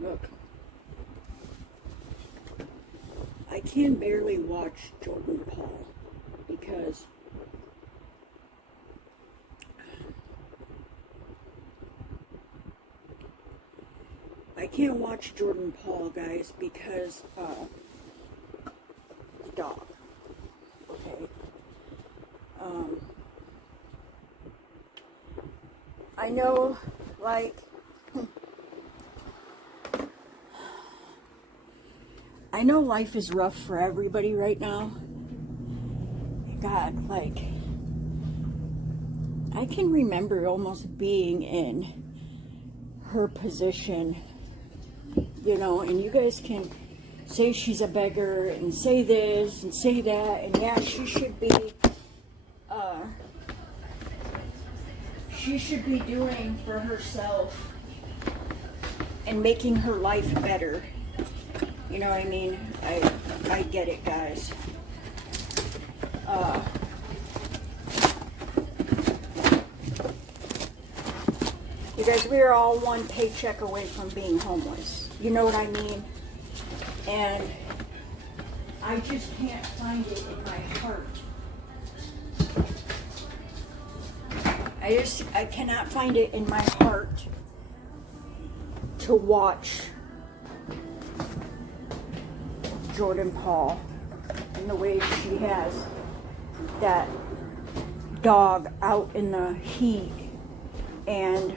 Look. I can barely watch Jordan Paul because I can't watch Jordan Paul, guys, because the dog. Okay. I know, like, I know life is rough for everybody right now. God, like, I can remember almost being in her position, you know, and you guys can say she's a beggar and say this and say that, and yeah, she should be doing for herself and making her life better. You know what I mean? I get it, guys. You guys, we are all one paycheck away from being homeless. You know what I mean? And I just can't find it in my heart. I cannot find it in my heart to watch Jordan Paul and the way she has that dog out in the heat, and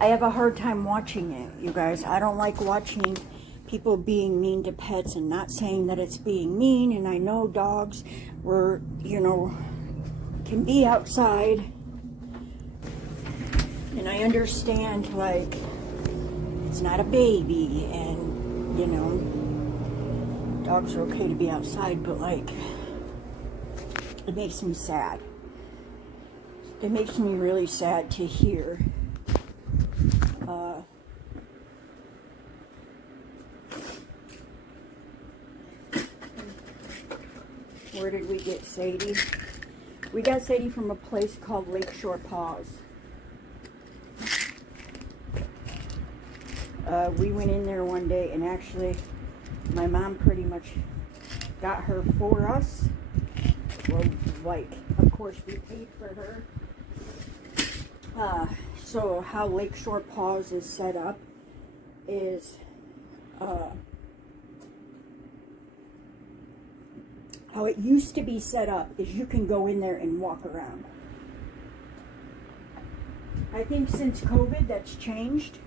I have a hard time watching it, you guys. I don't like watching people being mean to pets, and not saying that it's being mean, and I know dogs were, you know, can be outside, and I understand, like, it's not a baby, and, you know, dogs are okay to be outside, but, like, it makes me sad. It makes me really sad to hear where did we get Sadie? We got Sadie from a place called Lakeshore Paws. We went in there one day, and actually my mom pretty much got her for us. Well, like, of course we paid for her. So how Lakeshore Paws is set up is how it used to be set up is you can go in there and walk around. I think since COVID that's changed.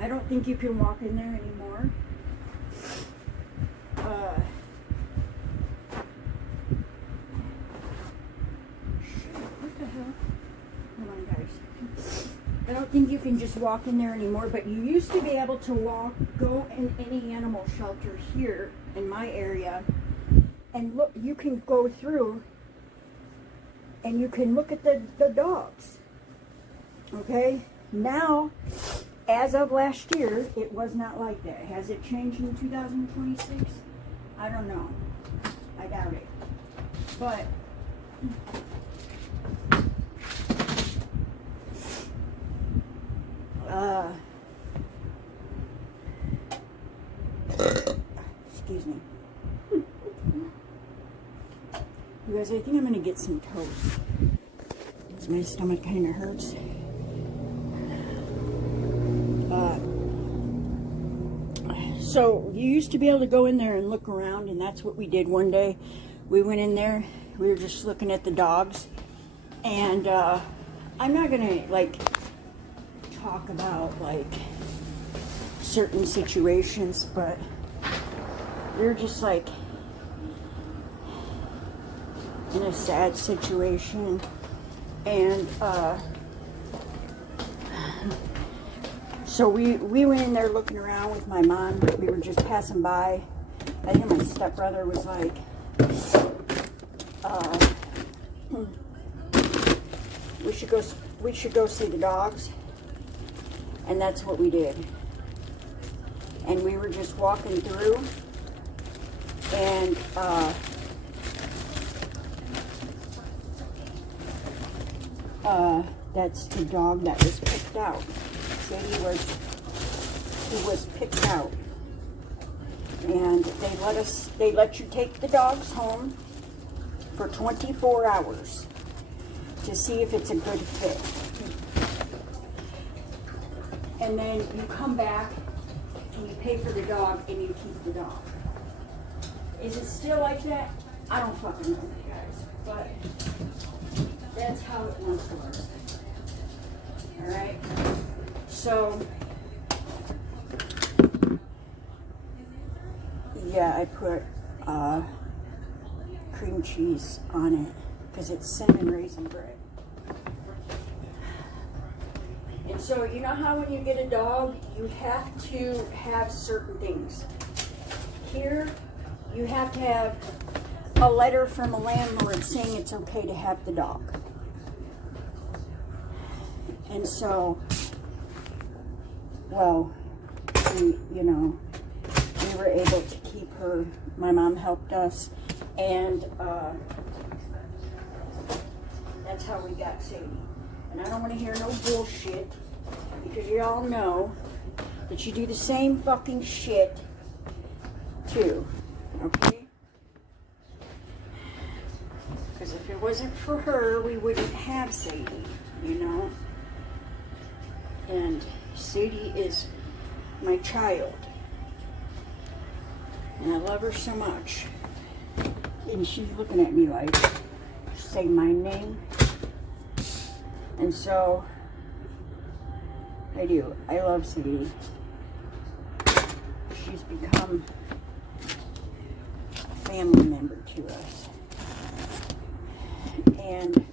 I don't think you can walk in there anymore. What the hell? Hold on, guys. I don't think you can just walk in there anymore, but you used to be able to go in any animal shelter here in my area, and look, you can go through and you can look at the dogs. Okay? Now, as of last year, it was not like that. Has it changed in 2026? I don't know. I doubt it. But excuse me. You guys, I think I'm gonna get some toast because my stomach kind of hurts. So you used to be able to go in there and look around, and that's what we did one day. We went in there, we were just looking at the dogs, and I'm not gonna like talk about like certain situations, but we were just like in a sad situation, and so we went in there looking around with my mom. We were just passing by. I think my stepbrother was like, we should go see the dogs, and that's what we did. And we were just walking through, and That's the dog that was picked out. Sadie was picked out. And they let you take the dogs home for 24 hours to see if it's a good fit. And then you come back and you pay for the dog and you keep the dog. Is it still like that? I don't fucking know, guys. But that's how it once was. Alright? So, yeah, I put cream cheese on it because it's cinnamon raisin bread. And so, you know how when you get a dog, you have to have certain things. Here, you have to have a letter from a landlord saying it's okay to have the dog. And so, well, we were able to keep her. My mom helped us, and that's how we got Sadie. And I don't want to hear no bullshit, because you all know that you do the same fucking shit too, okay? Because if it wasn't for her, we wouldn't have Sadie, you know? And Sadie is my child. And I love her so much. And she's looking at me like, say my name. And so, I do. I love Sadie. She's become a family member to us. And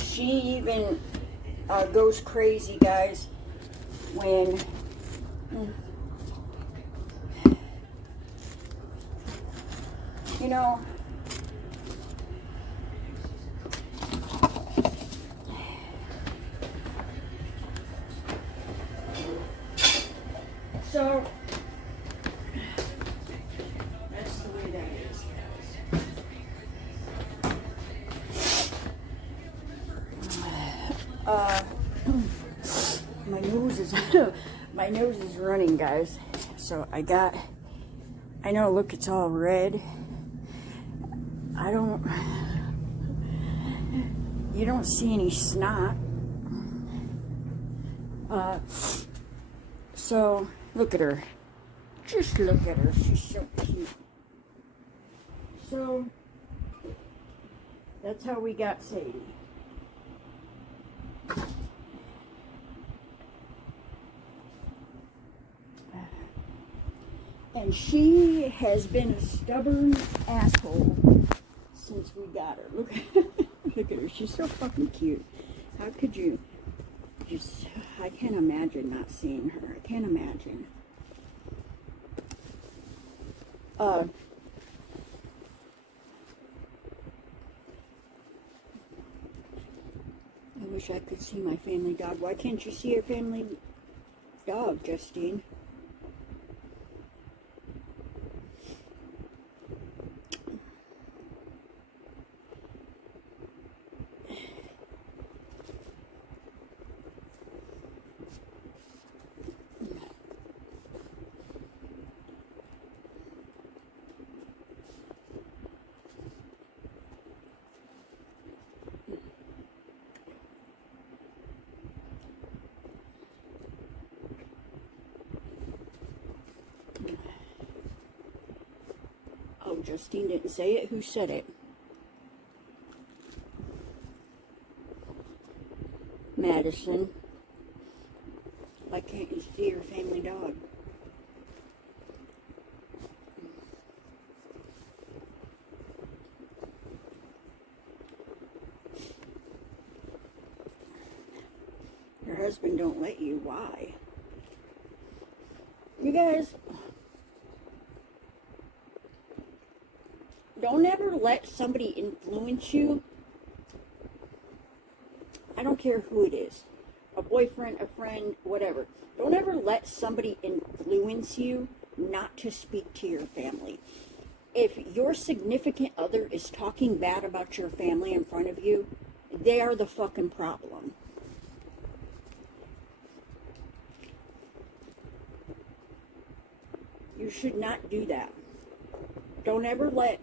she even goes crazy, guys, when you know, so that's the way that is, guys. My nose is running, guys. So I know, look, it's all red. You don't see any snot. So look at her. Just look at her. She's so cute. So that's how we got Sadie. And she has been a stubborn asshole since we got her. Look, look at her. She's so fucking cute. How could you just... I can't imagine not seeing her. I can't imagine. I wish I could see my family dog. Why can't you see your family dog, Justine? Oh, Justine didn't say it. Who said it? Madison. Why can't you see your family dog? Your husband don't let you. Why? You guys, don't ever let somebody influence you. I don't care who it is. A boyfriend, a friend, whatever. Don't ever let somebody influence you not to speak to your family. if your significant other is talking bad about your family in front of you, they are the fucking problem. You should not do that. Don't ever let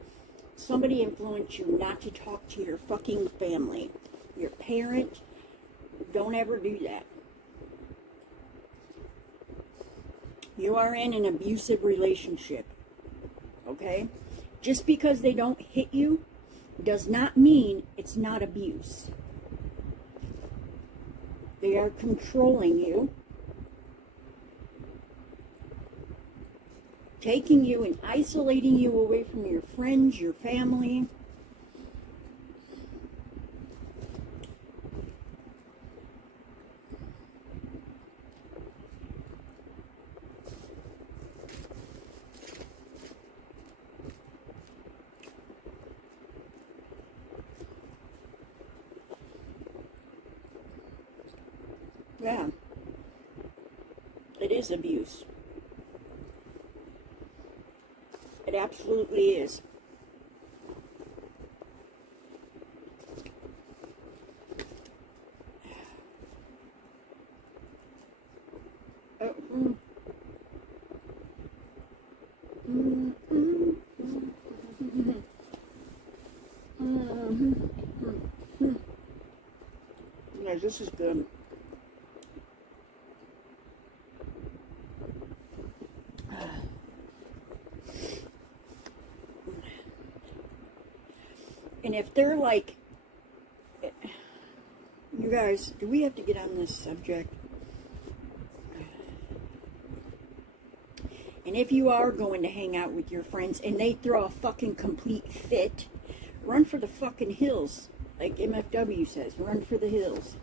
somebody influence you not to talk to your fucking family. Your parent, don't ever do that. You are in an abusive relationship, okay? Just because they don't hit you does not mean it's not abuse. They are controlling you, taking you and isolating you away from your friends, your family. Yeah, it is abuse. It absolutely is. Yeah, this is good. And if they're like, you guys, do we have to get on this subject? And if you are going to hang out with your friends and they throw a fucking complete fit, run for the fucking hills. Like MFW says, run for the hills.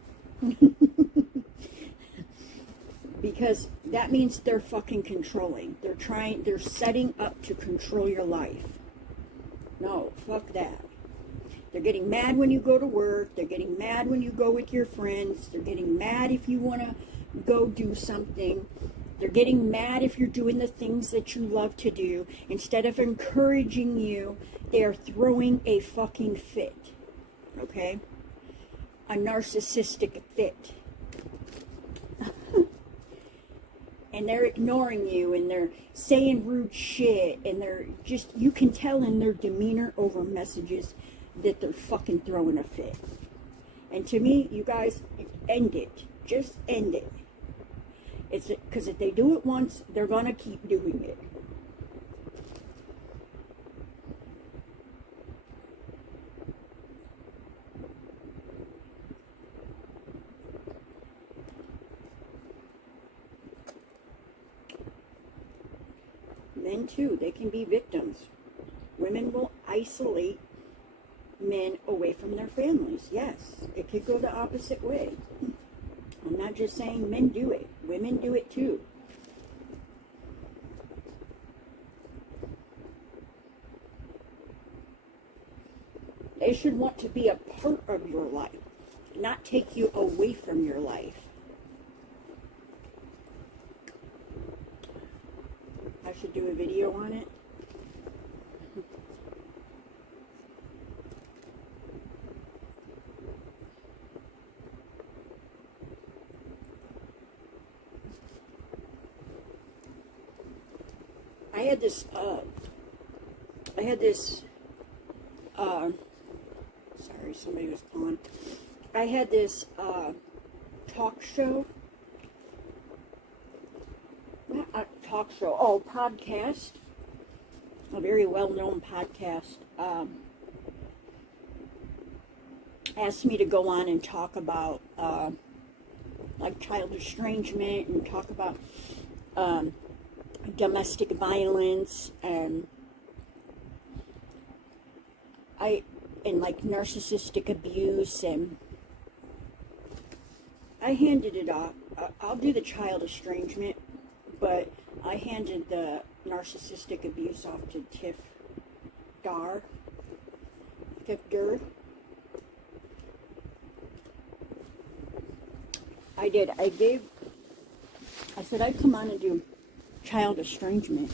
Because that means they're fucking controlling. They're setting up to control your life. No, fuck that. They're getting mad when you go to work. They're getting mad when you go with your friends. They're getting mad if you want to go do something. They're getting mad if you're doing the things that you love to do. Instead of encouraging you, they are throwing a fucking fit. Okay? A narcissistic fit. And they're ignoring you, and they're saying rude shit, and they're just, you can tell in their demeanor over messages that they're fucking throwing a fit. And to me, you guys, end it. Just end it. It's because if they do it once, they're gonna keep doing it. Men too, they can be victims. Women will isolate men away from their families. Yes, it could go the opposite way. I'm not just saying men do it. Women do it too. They should want to be a part of your life, not take you away from your life. I should do a video on it. I had this, sorry, somebody was calling. I had this, talk show, not a talk show, podcast, a very well-known podcast, asked me to go on and talk about, like child estrangement and talk about, domestic violence and like narcissistic abuse, and I handed it off. I'll do the child estrangement, but I handed the narcissistic abuse off to Tiff Durr. I said I'd come on and do child estrangement.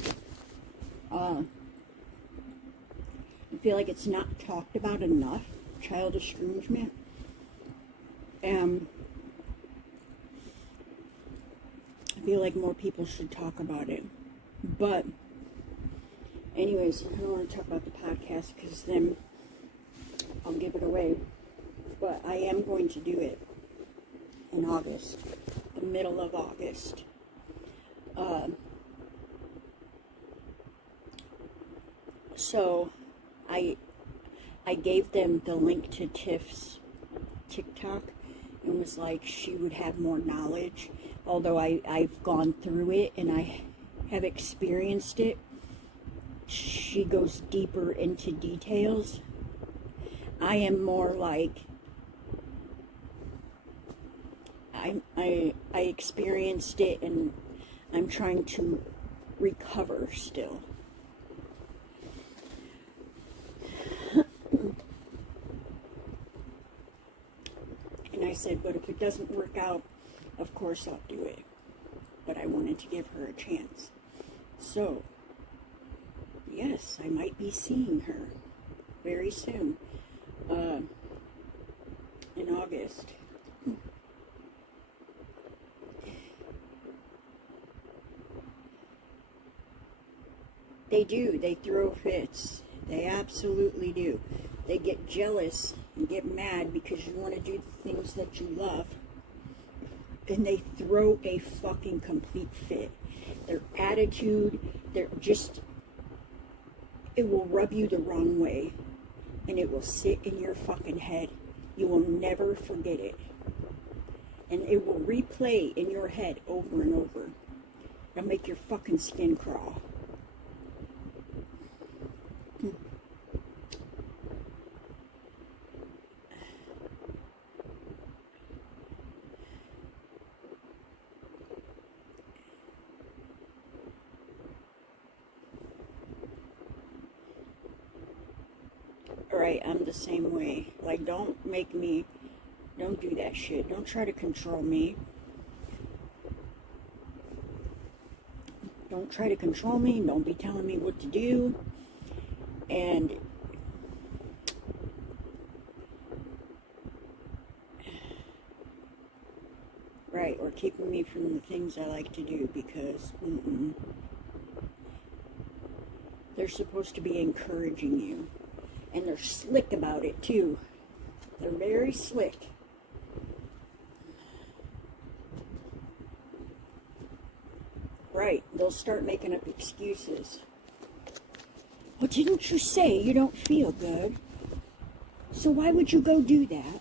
I feel like it's not talked about enough, child estrangement. I feel like more people should talk about it. But, anyways, I don't want to talk about the podcast because then I'll give it away. But I am going to do it in August, the middle of August. So I gave them the link to Tiff's TikTok and was like, she would have more knowledge. Although I've gone through it and I have experienced it, she goes deeper into details. I am more like, I experienced it and I'm trying to recover still. And I said, but if it doesn't work out, of course I'll do it. But I wanted to give her a chance. So, yes, I might be seeing her very soon. In August. They do. They throw fits. They absolutely do. They get jealous and get mad because you want to do the things that you love. And they throw a fucking complete fit. Their attitude, they're just, it will rub you the wrong way. And it will sit in your fucking head. You will never forget it. And it will replay in your head over and over. It'll make your fucking skin crawl. Alright, I'm the same way. Like, don't do that shit. Don't try to control me. Don't try to control me. Don't be telling me what to do. And right, or keeping me from the things I like to do because they're supposed to be encouraging you. And they're slick about it too. They're very slick. Right, they'll start making up excuses. Well, didn't you say you don't feel good? So why would you go do that?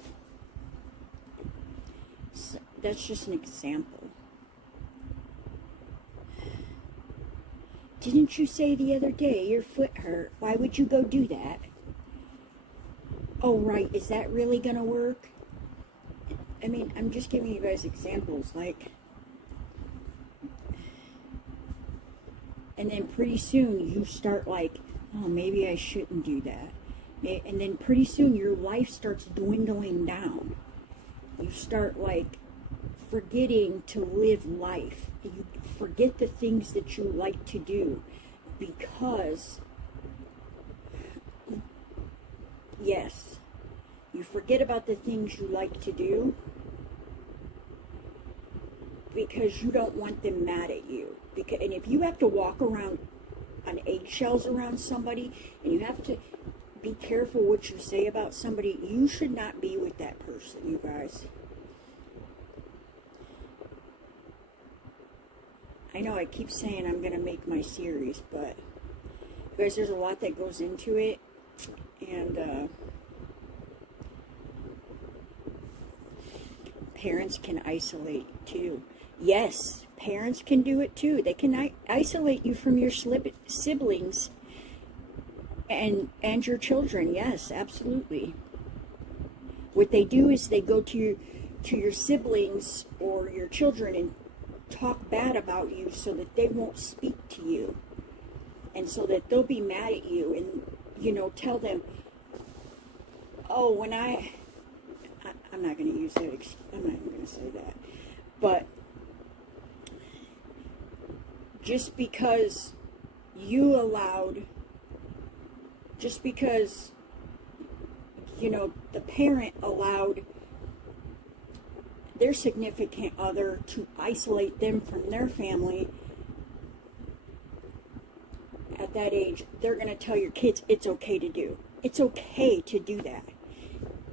So that's just an example. Didn't you say the other day your foot hurt? Why would you go do that? Oh, right, is that really gonna work? I mean, I'm just giving you guys examples, like, and then pretty soon you start like, oh, maybe I shouldn't do that. And then pretty soon your life starts dwindling down. You start like forgetting to live life. You forget the things that you like to do because, yes, you forget about the things you like to do because you don't want them mad at you. And if you have to walk around on eggshells around somebody and you have to be careful what you say about somebody, you should not be with that person, you guys. I know I keep saying I'm going to make my series, but you guys, there's a lot that goes into it. And parents can isolate too. Yes, parents can do it too. They can isolate you from your siblings and your children. Yes, absolutely. What they do is they go to your siblings or your children and talk bad about you so that they won't speak to you. And so that they'll be mad at you and, you know, tell them, oh, when I'm not going to use that, I'm not even going to say that. But just because you allowed just because, you know, the parent allowed their significant other to isolate them from their family at that age, they're going to tell your kids it's okay to do. It's okay to do that.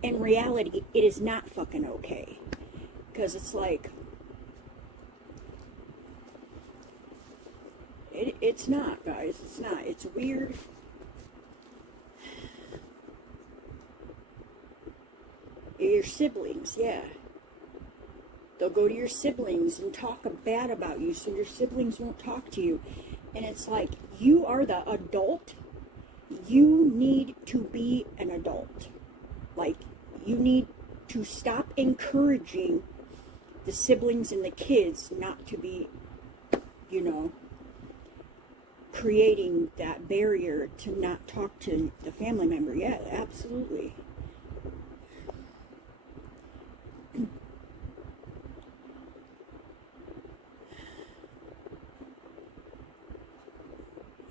In reality, it is not fucking okay. Because it's like, it's not, guys. It's not. It's weird. Your siblings, yeah. They'll go to your siblings and talk bad about you so your siblings won't talk to you. And it's like, you are the adult. You need to be an adult. Like, you need to stop encouraging the siblings and the kids not to be, you know, creating that barrier to not talk to the family member. Yeah, absolutely.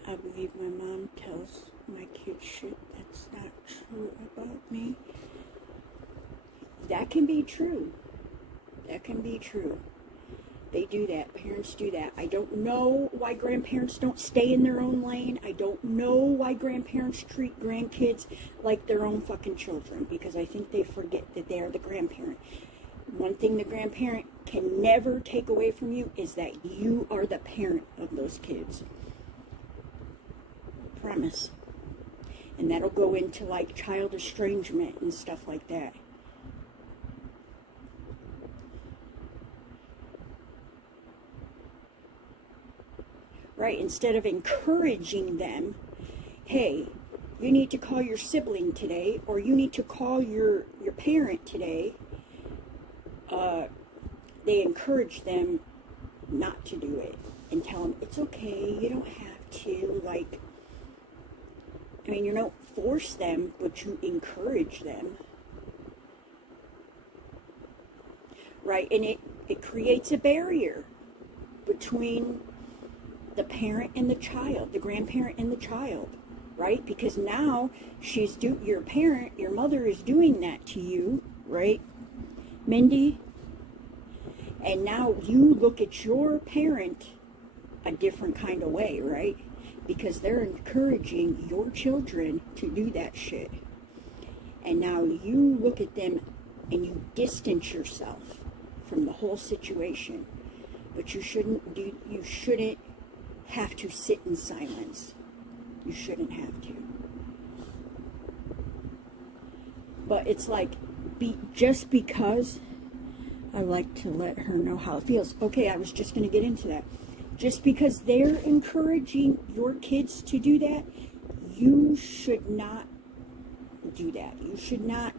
I believe my mom tells my kids shit that's not true about me. That can be true. That can be true. They do that. Parents do that. I don't know why grandparents don't stay in their own lane. I don't know why grandparents treat grandkids like their own fucking children, because I think they forget that they are the grandparent. One thing the grandparent can never take away from you is that you are the parent of those kids. Promise. And that'll go into like child estrangement and stuff like that. Right? Instead of encouraging them, hey, you need to call your sibling today, or you need to call your parent today, they encourage them not to do it and tell them it's okay, you don't have to. Like, I mean, you don't force them, but you encourage them. Right? And it creates a barrier between the parent and the child, the grandparent and the child, right? Because now your parent, your mother is doing that to you, right, Mindy? And now you look at your parent a different kind of way, right? Because they're encouraging your children to do that shit. And now you look at them and you distance yourself from the whole situation. But you shouldn't have to sit in silence. You shouldn't have to. But it's like, just because I like to let her know how it feels. Okay, I was just going to get into that. Just because they're encouraging your kids to do that, you should not do that. You should not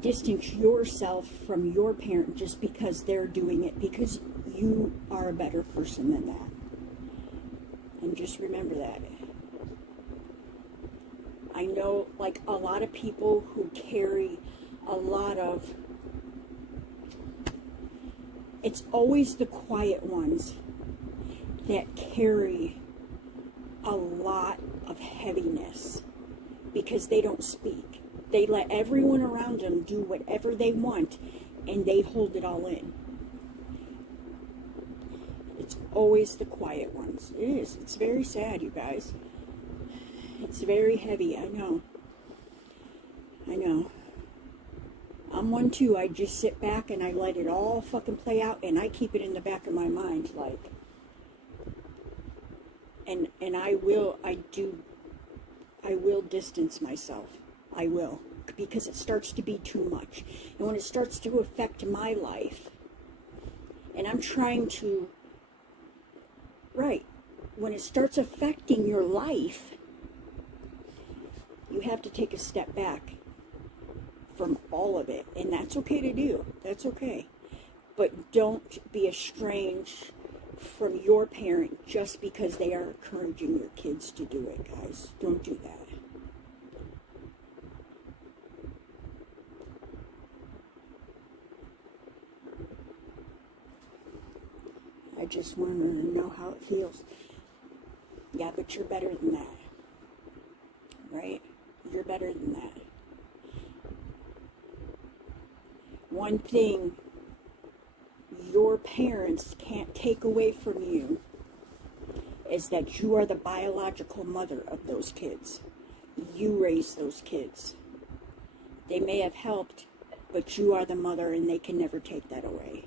distance yourself from your parent just because they're doing it, because you are a better person than that. And just remember that. I know, like, a lot of people who carry a lot of, it's always the quiet ones that carry a lot of heaviness because they don't speak. They let everyone around them do whatever they want, and they hold it all in. It's always the quiet ones. It is. It's very sad, you guys. It's very heavy. I know. I know. I'm one too. I just sit back and I let it all fucking play out, and I keep it in the back of my mind, like. And I will distance myself. I will. Because it starts to be too much. And when it starts to affect my life, and I'm trying to, right, when it starts affecting your life, you have to take a step back from all of it. And that's okay to do. That's okay. But don't be estranged from your parent just because they are encouraging your kids to do it, guys. Don't do that. I just want her to know how it feels. Yeah, but you're better than that. right? You're better than that. One thing your parents can't take away from you is that you are the biological mother of those kids. You raised those kids. They may have helped, but you are the mother, and they can never take that away.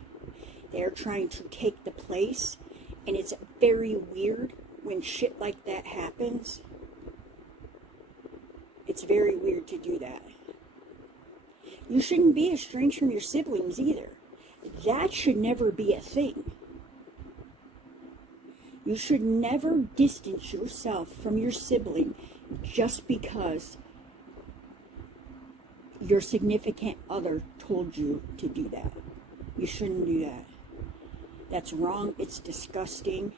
They're trying to take the place, and it's very weird when shit like that happens. It's very weird to do that. You shouldn't be estranged from your siblings either. That should never be a thing. You should never distance yourself from your sibling just because your significant other told you to do that. You shouldn't do that. That's wrong. It's disgusting.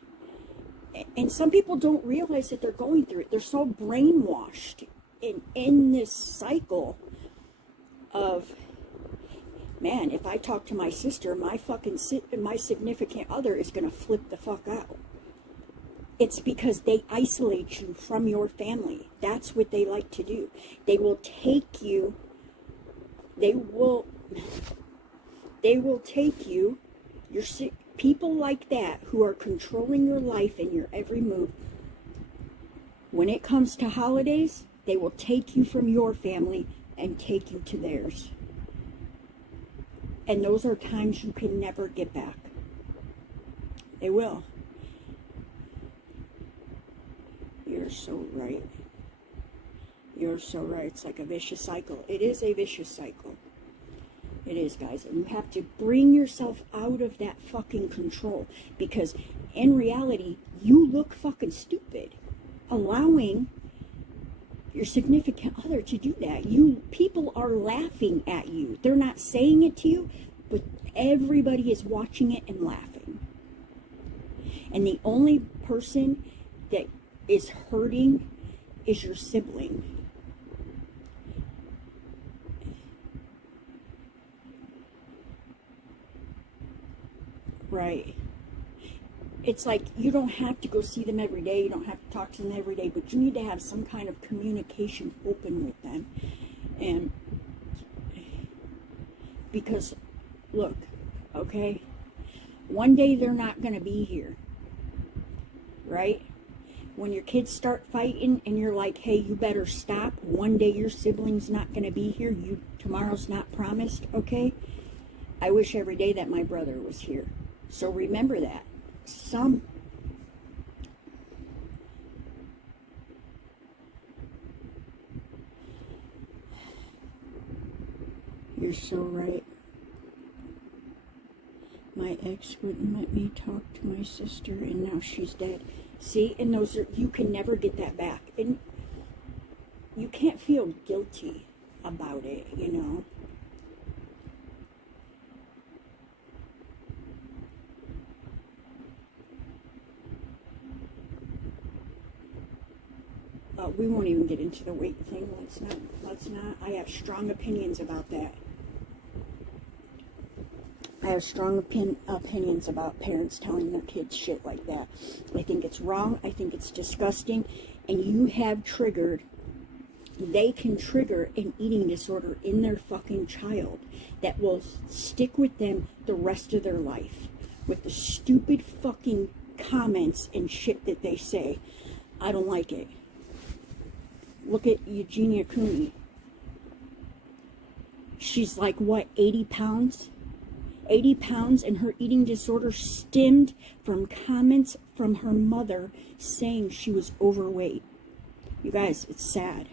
And some people don't realize that they're going through it. They're so brainwashed in this cycle of, man, if I talk to my sister, my significant other is going to flip the fuck out. It's because they isolate you from your family. That's what they like to do. They will take you, people like that who are controlling your life and your every move. When it comes to holidays, they will take you from your family and take you to theirs. And those are times you can never get back. They will. You're so right. You're so right. It's like a vicious cycle. It is a vicious cycle. It is, guys. And you have to bring yourself out of that fucking control. Because in reality, you look fucking stupid. Allowing your significant other to do that. People are laughing at you. They're not saying it to you, but everybody is watching it and laughing. And the only person that is hurting is your sibling. Right. It's like you don't have to go see them every day. You don't have to talk to them every day, but you need to have some kind of communication open with them. And because, look, okay, one day they're not going to be here, right? When your kids start fighting and you're like, hey, you better stop. One day your sibling's not going to be here. Tomorrow's not promised, okay? I wish every day that my brother was here. So remember that. You're so right. My ex wouldn't let me talk to my sister, and now she's dead. See, and you can never get that back. And you can't feel guilty about it, you know. We won't even get into the weight thing. Let's not. I have strong opinions about that. I have strong opinions about parents telling their kids shit like that. I think it's wrong. I think it's disgusting. And you have they can trigger an eating disorder in their fucking child that will stick with them the rest of their life. With the stupid fucking comments and shit that they say. I don't like it. Look at Eugenia Cooney. She's like, what, 80 pounds? 80 pounds, and her eating disorder stemmed from comments from her mother saying she was overweight. You guys, it's sad.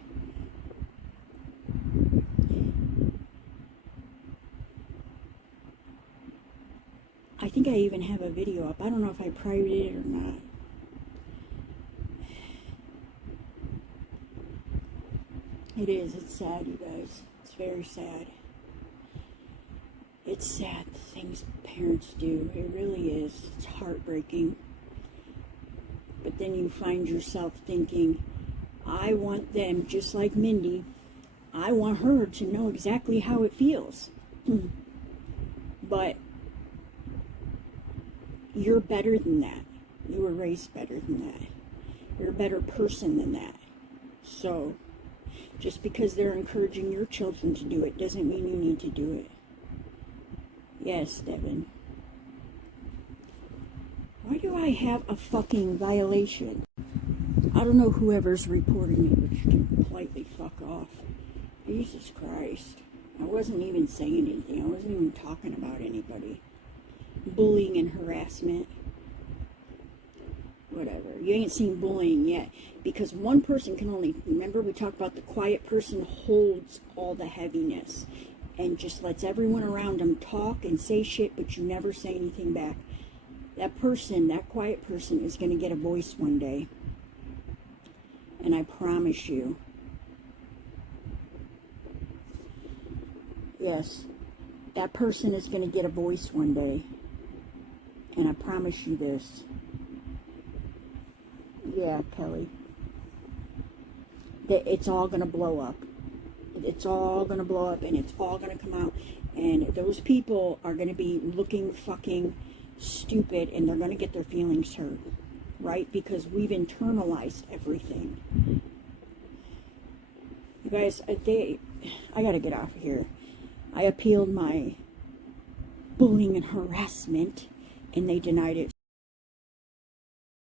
I think I even have a video up. I don't know if I privated it or not. It is. It's sad, you guys. It's very sad. It's sad, the things parents do. It really is. It's heartbreaking. But then you find yourself thinking, I want them, just like Mindy, I want her to know exactly how it feels. But you're better than that. You were raised better than that. You're a better person than that. So Just because they're encouraging your children to do it doesn't mean you need to do it. Yes, Devin. Why do I have a fucking violation? I don't know whoever's reporting me, but you can politely fuck off. Jesus Christ. I wasn't even saying anything. I wasn't even talking about anybody. Bullying and harassment. Whatever. You ain't seen bullying yet. Because one person can only... Remember we talked about the quiet person holds all the heaviness. And just lets everyone around them talk and say shit, but you never say anything back. That person, that quiet person, is going to get a voice one day. And I promise you. Yes. That person is going to get a voice one day. And I promise you this. Yeah, Kelly. That it's all going to blow up. It's all going to blow up and it's all going to come out. And those people are going to be looking fucking stupid and they're going to get their feelings hurt. Right? Because we've internalized everything. You guys, I got to get off of here. I appealed my bullying and harassment and they denied it.